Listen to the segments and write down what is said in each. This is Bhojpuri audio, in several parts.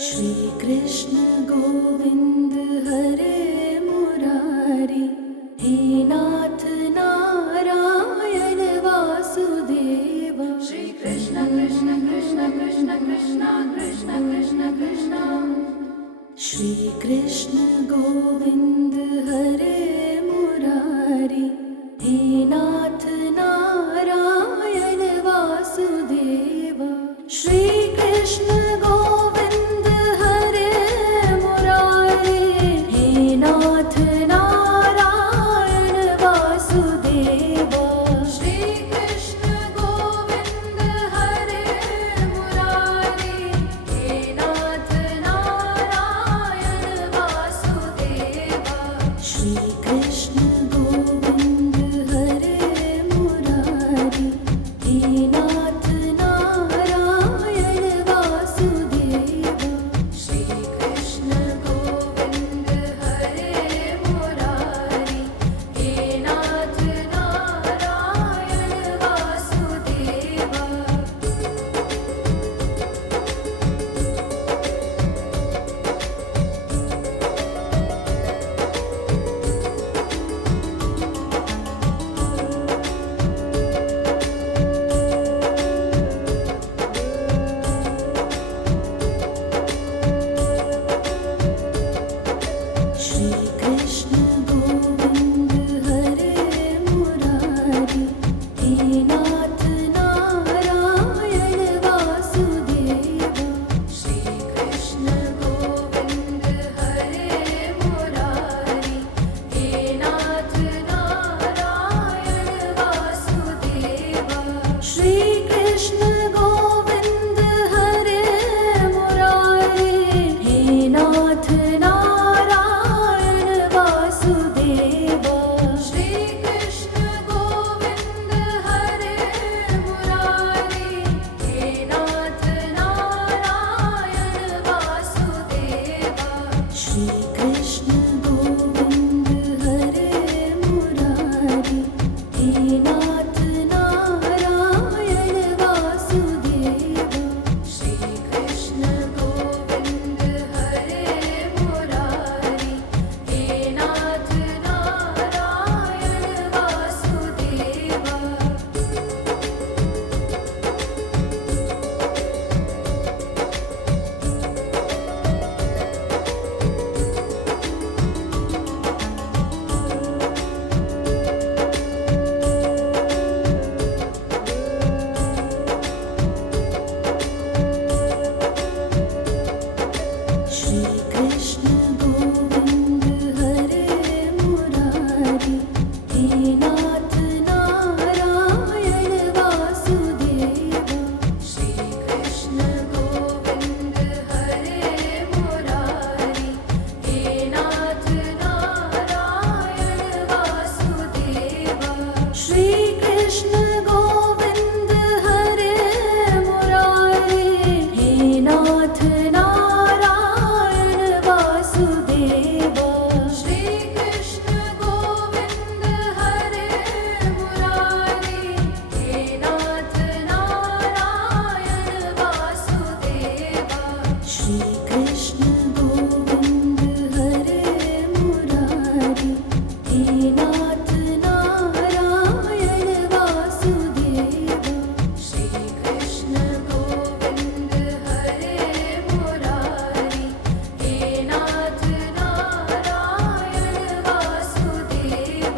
श्री कृष्ण गोविंद हरे मुरारी, हे नाथ नारायण वासुदेव। श्री कृष्ण कृष्ण कृष्ण कृष्ण कृष्ण कृष्ण कृष्ण कृष्ण। श्री कृष्ण गोविंद हरे मुरारी, हे नाथ नारायण वासुदेव। श्री कृष्ण गोविंद हरे मुरारी, हे नाथ नारायण वासुदेव। श्री कृष्ण गोविंद हरे मुरारी, हे नाथ नारायण वासुदेव। श्री कृष्ण गोविंद हरे मुरारी, हे नाथ नारायण वासुदेव। श्री कृष्ण गोविंद हरे मुरारी, हे नाथ नारायण वासुदेव। श्री कृष्ण गोविंद हरे मुरारी, हे नाथ नारायण वासुदेव। श्री कृष्ण गोविंद हरे मुरारी, हे नाथ नारायण वासुदेव। श्री कृष्ण गोविंद हरे मुरारी, हे नाथ नारायण वासुदेव। श्री कृष्ण गोविंद हरे मुरारी, हे नाथ नारायण वासुदेव। श्री कृष्ण गोविंद हरे मुरारी, हे नाथ नारायण वासुदेव। श्री कृष्ण गोविंद हरे मुरारी, हे नाथ नारायण वासुदेव। श्री कृष्ण गोविंद हरे मुरारी, हे नाथ नारायण वासुदेव। श्री कृष्ण गोविंद हरे मुरारी, हे नाथ नारायण वासुदेव। श्री कृष्ण गोविंद हरे मुरारी, हे नाथ नारायण वासुदेव। श्री कृष्ण गोविंद हरे मुरारी, हे नाथ नारायण वासुदेव। श्री कृष्ण गोविंद हरे मुरारी, हे नाथ नारायण वासुदेव। श्री कृष्ण गोविंद हरे मुरारी, हे नाथ नारायण वासुदेव।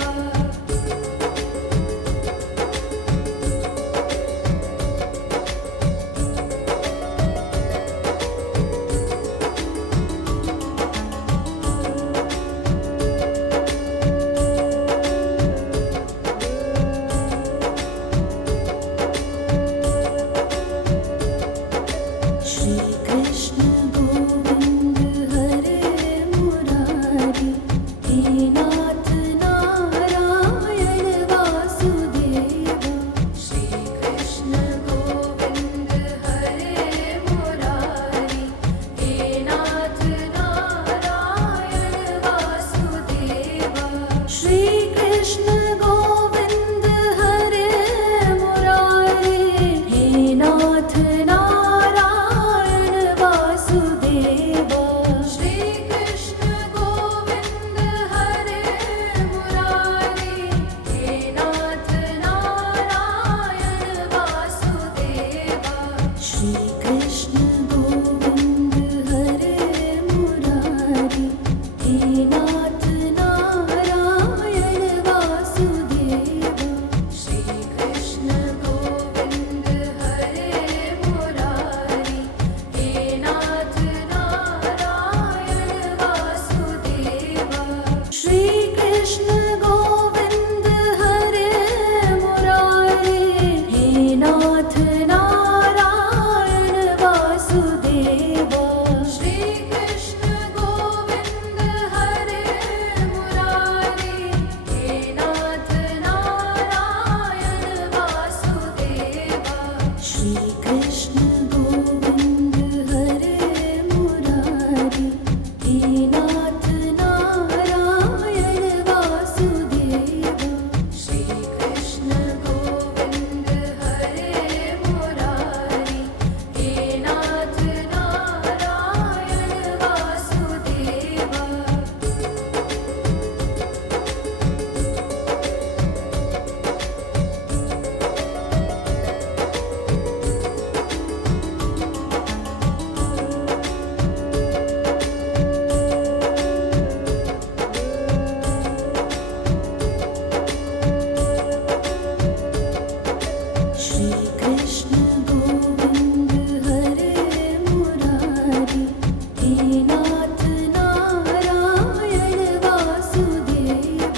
हे नाथ नारायण वासुदेव।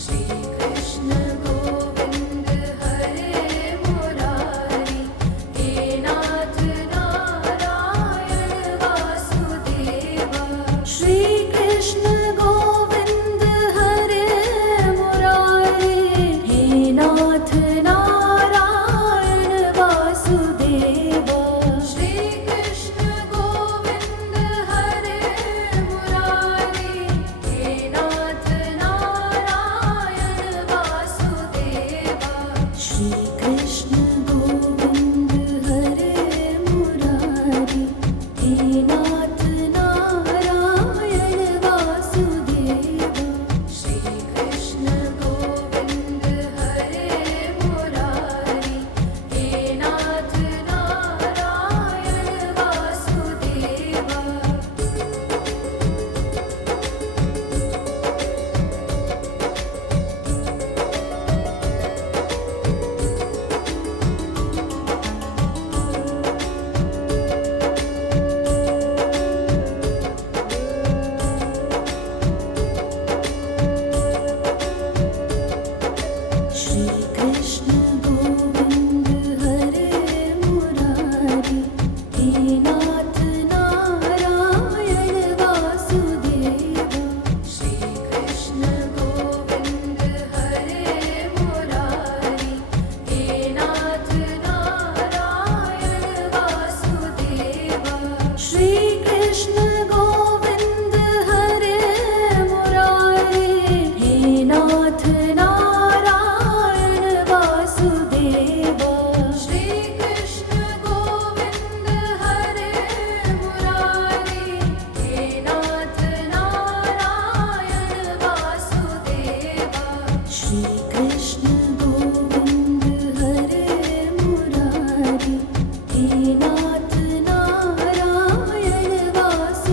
श्री कृष्ण गोविंद हरे मुरारी, हे नाथ नारायण वासुदेव। श्री कृष्ण गोविंद हरे मुरारी, हे नाथ नारायण वासुदेव। श्री कृष्ण गोविंद हरे मुरारी, हे नाथ नारायण वासुदेव। श्री कृष्ण गोविंद हरे मुरारी, हे नाथ नारायण वासुदेव। श्री कृष्ण गोविंद हरे मुरारी, हे नाथ नारायण वासुदेव। श्री कृष्ण गोविंद हरे मुरारी, हे नाथ नारायण वासुदेव। श्री कृष्ण गोविंद हरे मुरारी, हे नाथ नारायण वासुदेव। श्री कृष्ण गोविंद हरे मुरारी, हे नाथ नारायण वासुदेव। श्री कृष्ण गोविंद हरे मुरारी, हे नाथ नारायण वासुदेव। श्री कृष्ण गोविंद हरे मुरारी, हे नाथ नारायण वासुदेव।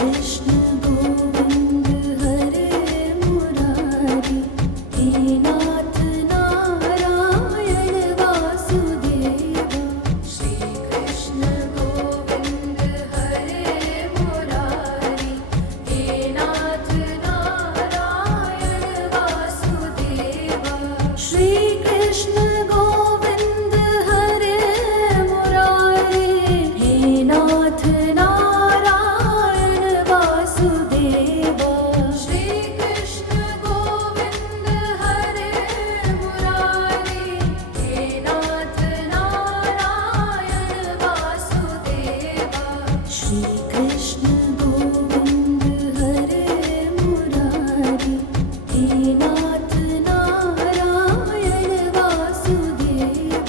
कृष्ण गोविंद हरे मुरारी हे नाथ नारायण वासुदेव श्री कृष्ण गोविंद हरे मुरारी हे नाथ नारायण वासुदेव श्री कृष्ण गोविंद हरे मुरारी हे नाथ नारायण वासुदेव श्री कृष्ण गोविंद हरे मुरारी हे नाथ नारायण वासुदेव श्री कृष्ण गोविंद हरे मुरारी हे नाथ नारायण वासुदेव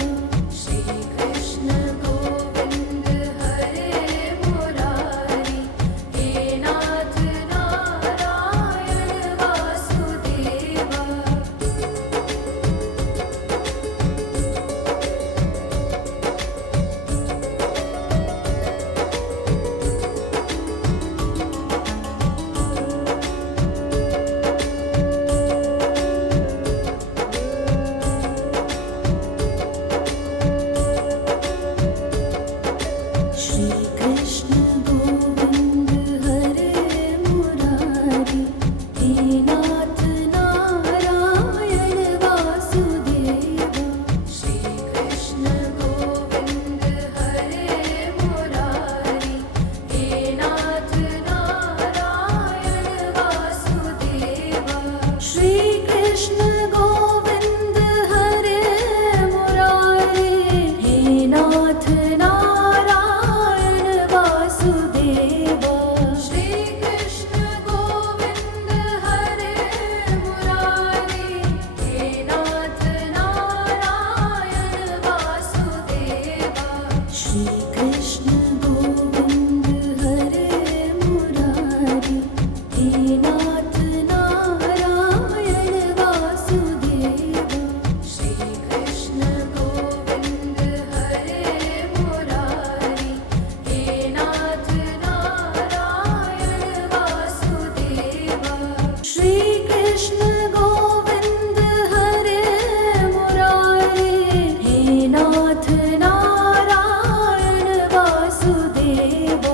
श्री कृष्ण गोविंद हरे मुरारी हे नाथ नारायण वासुदेव श्री कृष्ण गोविंद हरे मुरारी हे नाथ नारायण वासुदेव श्री कृष्ण गोविंद हरे मुरारी हे नाथ नारायण वासुदेव श्री कृष्ण गोविंद हरे मुरारी हे नाथ नारायण वासुदेव श्री कृष्ण गोविंद हरे मुरारी हे नाथ नारायण वासुदेव श्री कृष्ण गोविंद हरे मुरारी हे नाथ नारायण वासुदेव श्री कृष्ण गोविंद हरे मुरारी हे नाथ नारायण वासुदेव श्री कृष्ण गोविंद हरे मुरारी हे नाथ नारायण वासुदेव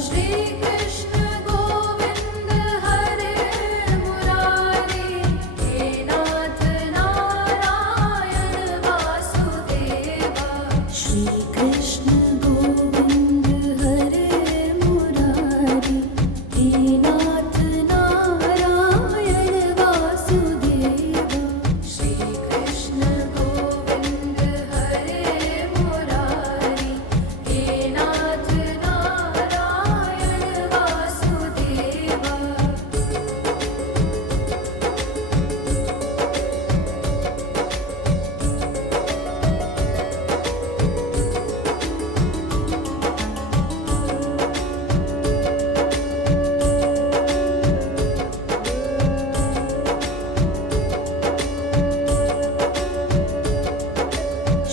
श्री कृष्ण गोविंद हरे मुरारी हे नाथ नारायण वासुदेव श्री कृष्ण गोविंद हरे मुरारी हे नाथ नारायण वासुदेव श्री कृष्ण गोविंद हरे मुरारी हे नाथ नारायण वासुदेव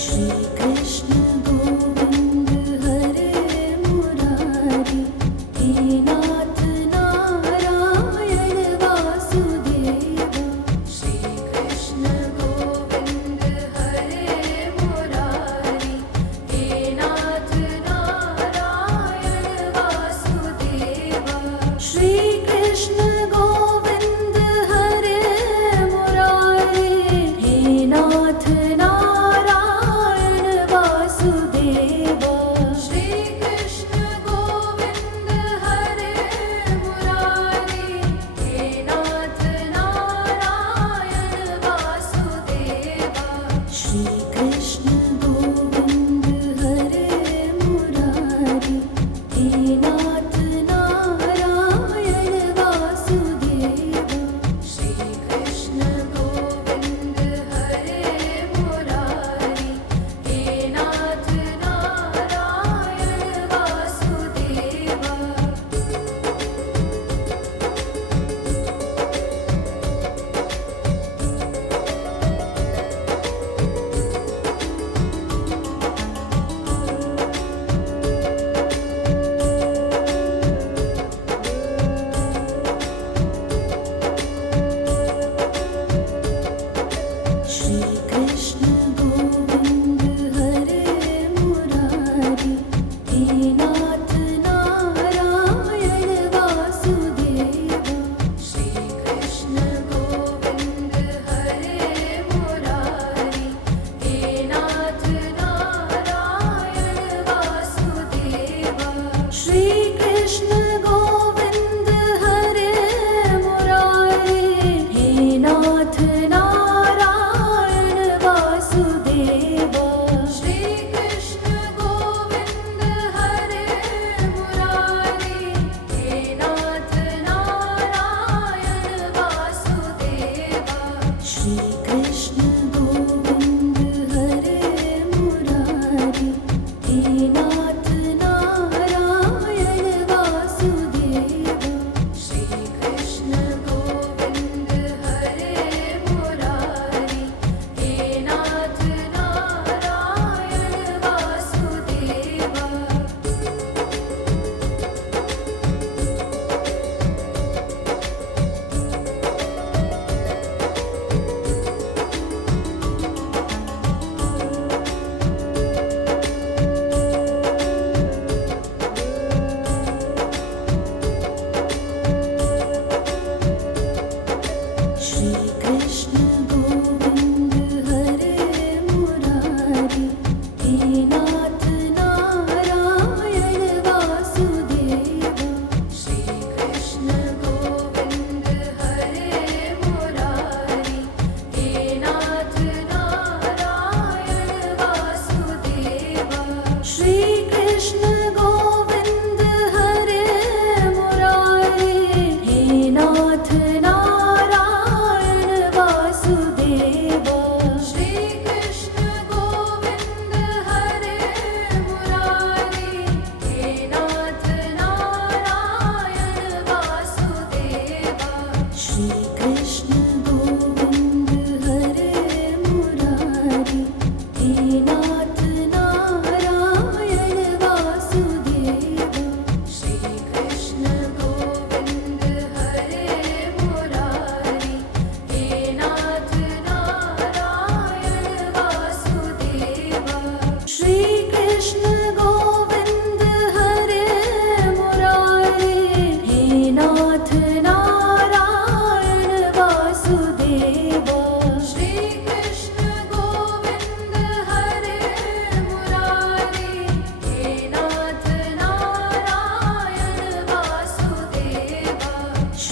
श्री कृष्ण गोविंद हरे मुरारी हे नाथ नारायण वासुदेव श्री कृष्ण गोविंद हरे मुरारी हे नाथ नारायण वासुदेव श्री कृष्ण गोविंद हरे मुरारी हे नाथ नारायण वासुदेव श्री कृष्ण गोविंद हरे मुरारी हे नाथ नारायण वासुदेव श्री कृष्ण गोविंद हरे मुरारी हे नाथ नारायण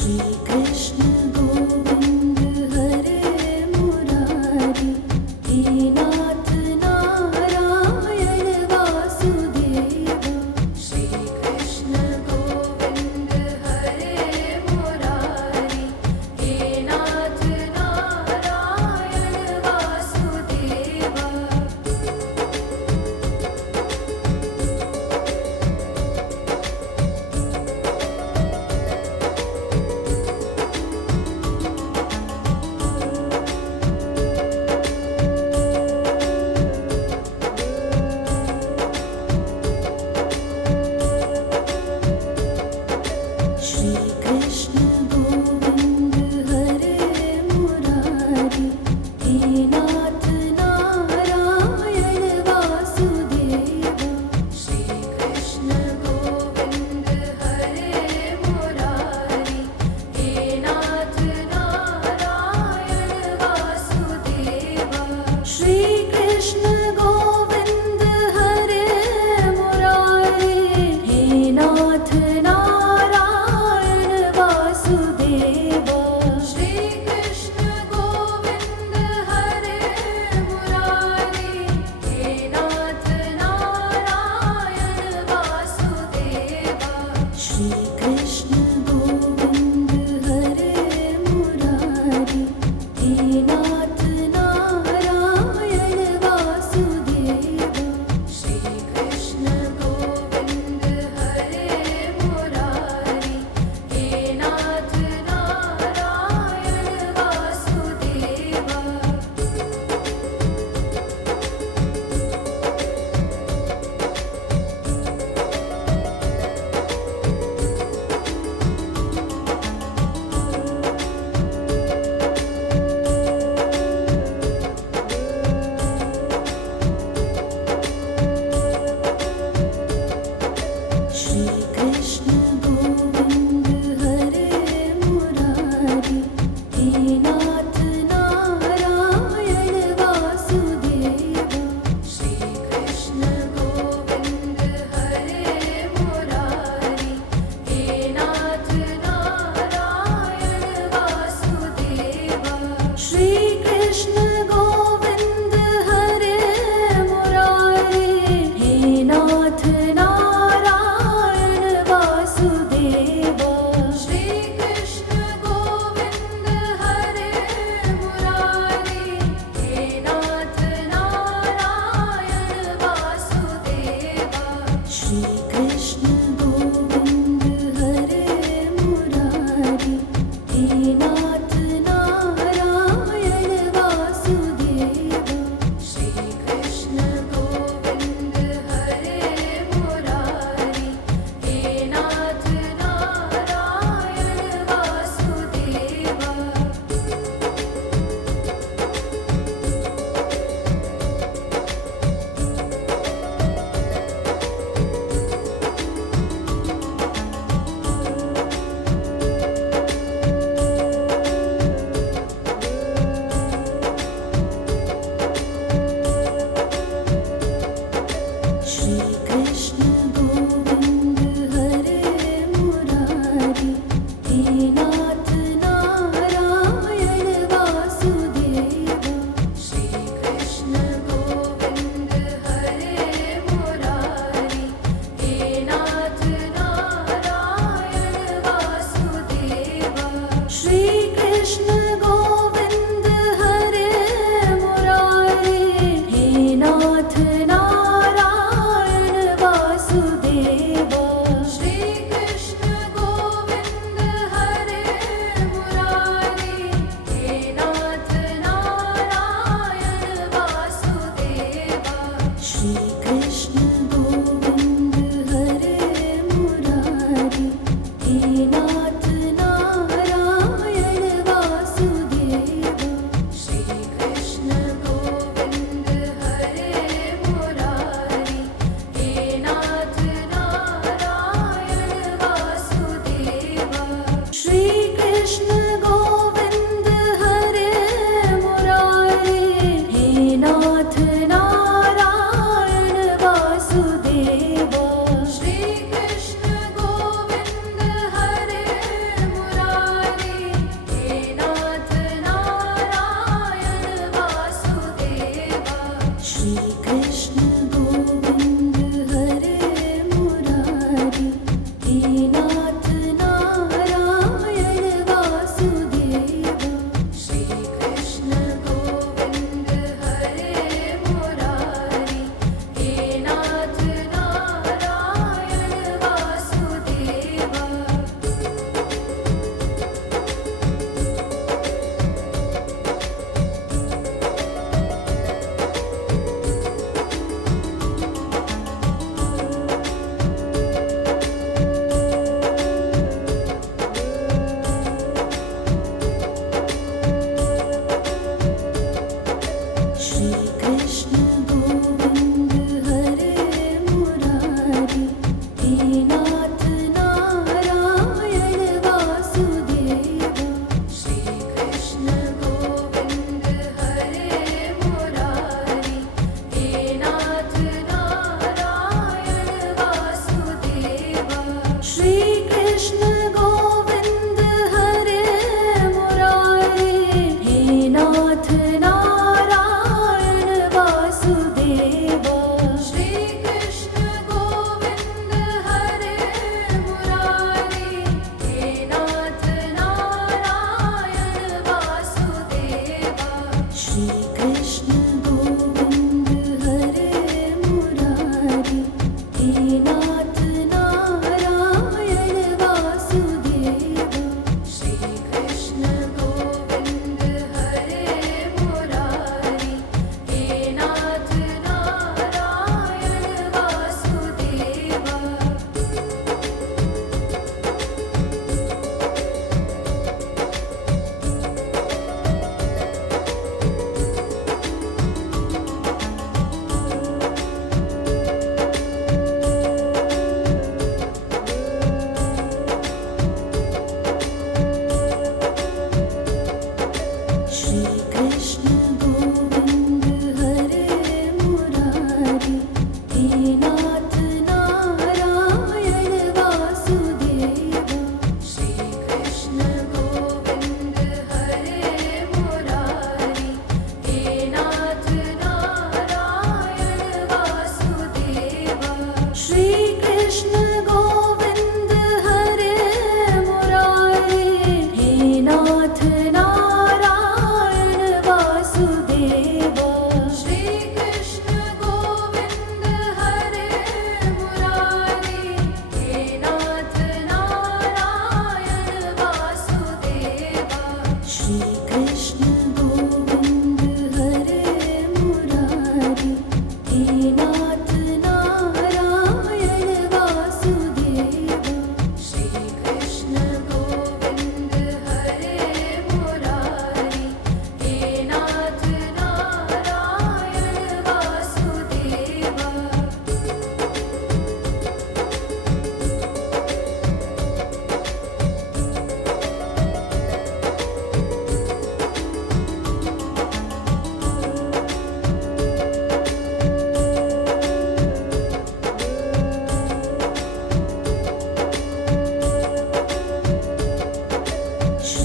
श्री कृष्ण गोविंद हरे मुरारी हे नाथ नारायण वासुदेव श्री कृष्ण गोविंद हरे मुरारी हे नाथ नारायण वासुदेव श्री कृष्ण गोविंद हरे मुरारी हे नाथ नारायण वासुदेव श्री कृष्ण गोविंद हरे मुरारी हे नाथ नारायण वासुदेव श्री कृष्ण गोविंद हरे मुरारी हे नाथ नारायण वासुदेव श्री कृष्ण गोविंद हरे मुरारी हे नाथ नारायण वासुदेव श्री कृष्ण गोविंद हरे मुरारी हे नाथ नारायण वासुदेव श्री कृष्ण गोविंद हरे मुरारी हे नाथ नारायण वासुदेव श्री कृष्ण गोविंद हरे मुरारी हे नाथ नारायण वासुदेव श्री कृष्ण गोविंद हरे मुरारी हे नाथ नारायण वासुदेव श्री कृष्ण गोविंद हरे मुरारी हे नाथ नारायण वासुदेव श्री कृष्ण गोविंद हरे मुरारी हे नाथ नारायण वासुदेव श्री कृष्ण गोविंद हरे मुरारी हे नाथ नारायण वासुदेव श्री कृष्ण गोविंद हरे मुरारी हे नाथ नारायण वासुदेव श्री कृष्ण गोविंद हरे मुरारी हे नाथ नारायण वासुदेव श्री कृष्ण गोविंद हरे मुरारी हे नाथ नारायण वासुदेव श्री कृष्ण गोविंद हरे मुरारी हे नाथ नारायण वासुदेव श्री कृष्ण गोविंद हरे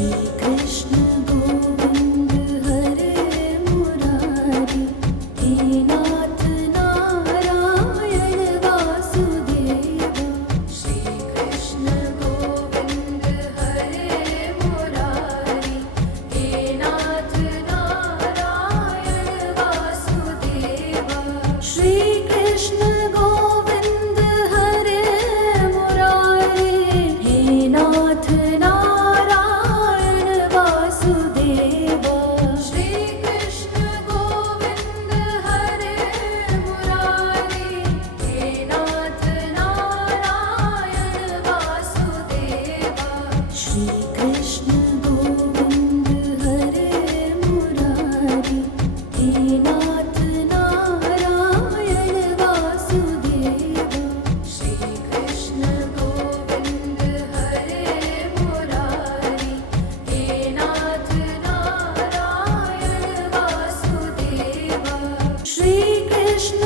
श्री कृष्ण गोविंद हरे मुरारी हे नाथ नारायण वासुदेव श्री कृष्ण गोविंद हरे मुरारी हे नाथ नारायण वासुदेव श्री कृष्ण गोविंद हरे मुरारी हे नाथ नारायण वासुदेव श्री कृष्ण गोविंद हरे मुरारी हे नाथ नारायण वासुदेव श्री कृष्ण गोविंद हरे मुरारी हे नाथ नारायण वासुदेव श्री कृष्ण गोविंद हरे मुरारी हे नाथ नारायण वासुदेव श्री कृष्ण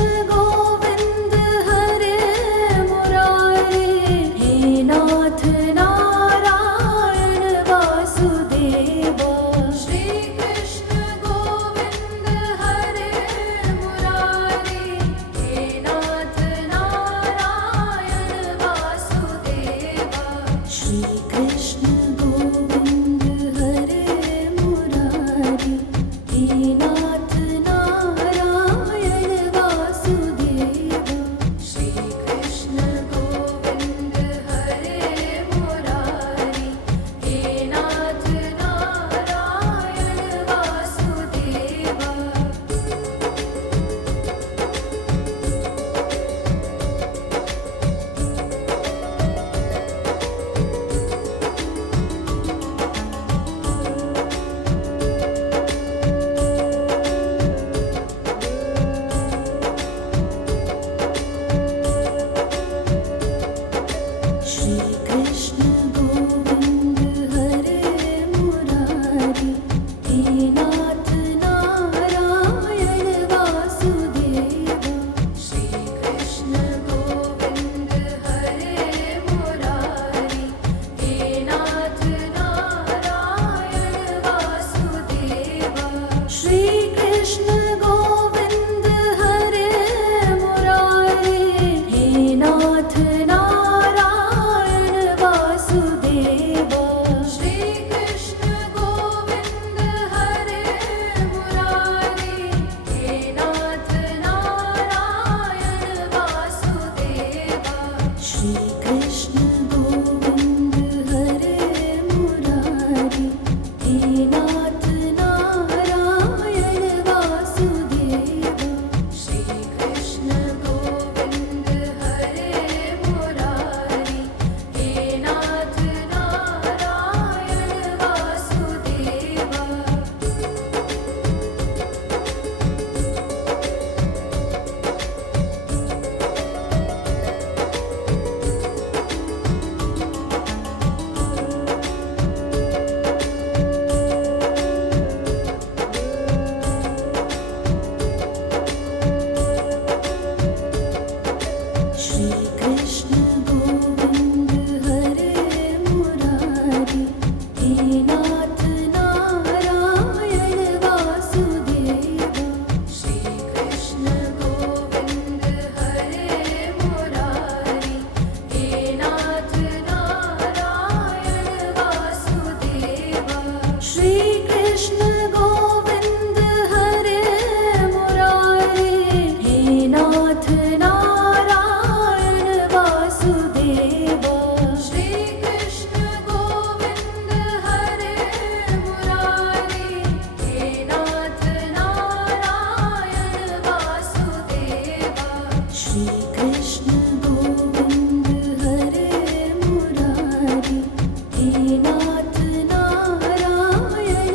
गोविंद हरे मुरारी हे नाथ नारायण वासुदेव श्री कृष्ण गोविंद हरे मुरारी हे नाथ नारायण वासुदेव श्री कृष्ण गोविंद हरे मुरारी हे नाथ नारायण वासुदेव श्री कृष्ण गोविंद हरे मुरारी हे नाथ नारायण वासुदेव श्री कृष्ण गोविंद हरे मुरारी हे नाथ नारायण वासुदेव श्री कृष्ण गोविंद हरे मुरारी हे नाथ नारायण वासुदेव श्री कृष्ण गोविंद हरे मुरारी हे नाथ नारायण वासुदेव श्री कृष्ण गोविंद हरे मुरारी हे नाथ नारायण वासुदेव श्री कृष्ण गोविंद हरे मुरारी हे नाथ नारायण वासुदेव श्री कृष्ण गोविंद हरे मुरारी हे नाथ नारायण वासुदेव श्री कृष्ण गोविंद हरे मुरारी हे नाथ नारायण वासुदेव श्री कृष्ण गोविंद हरे मुरारी हे नाथ नारायण वासुदेव श्री कृष्ण गोविंद हरे मुरारी हे नाथ नारायण वासुदेव श्री कृष्ण गोविंद हरे मुरारी हे नाथ नारायण वासुदेव श्री कृष्ण गोविंद हरे मुरारी हे नाथ नारायण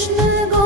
Shri Krishna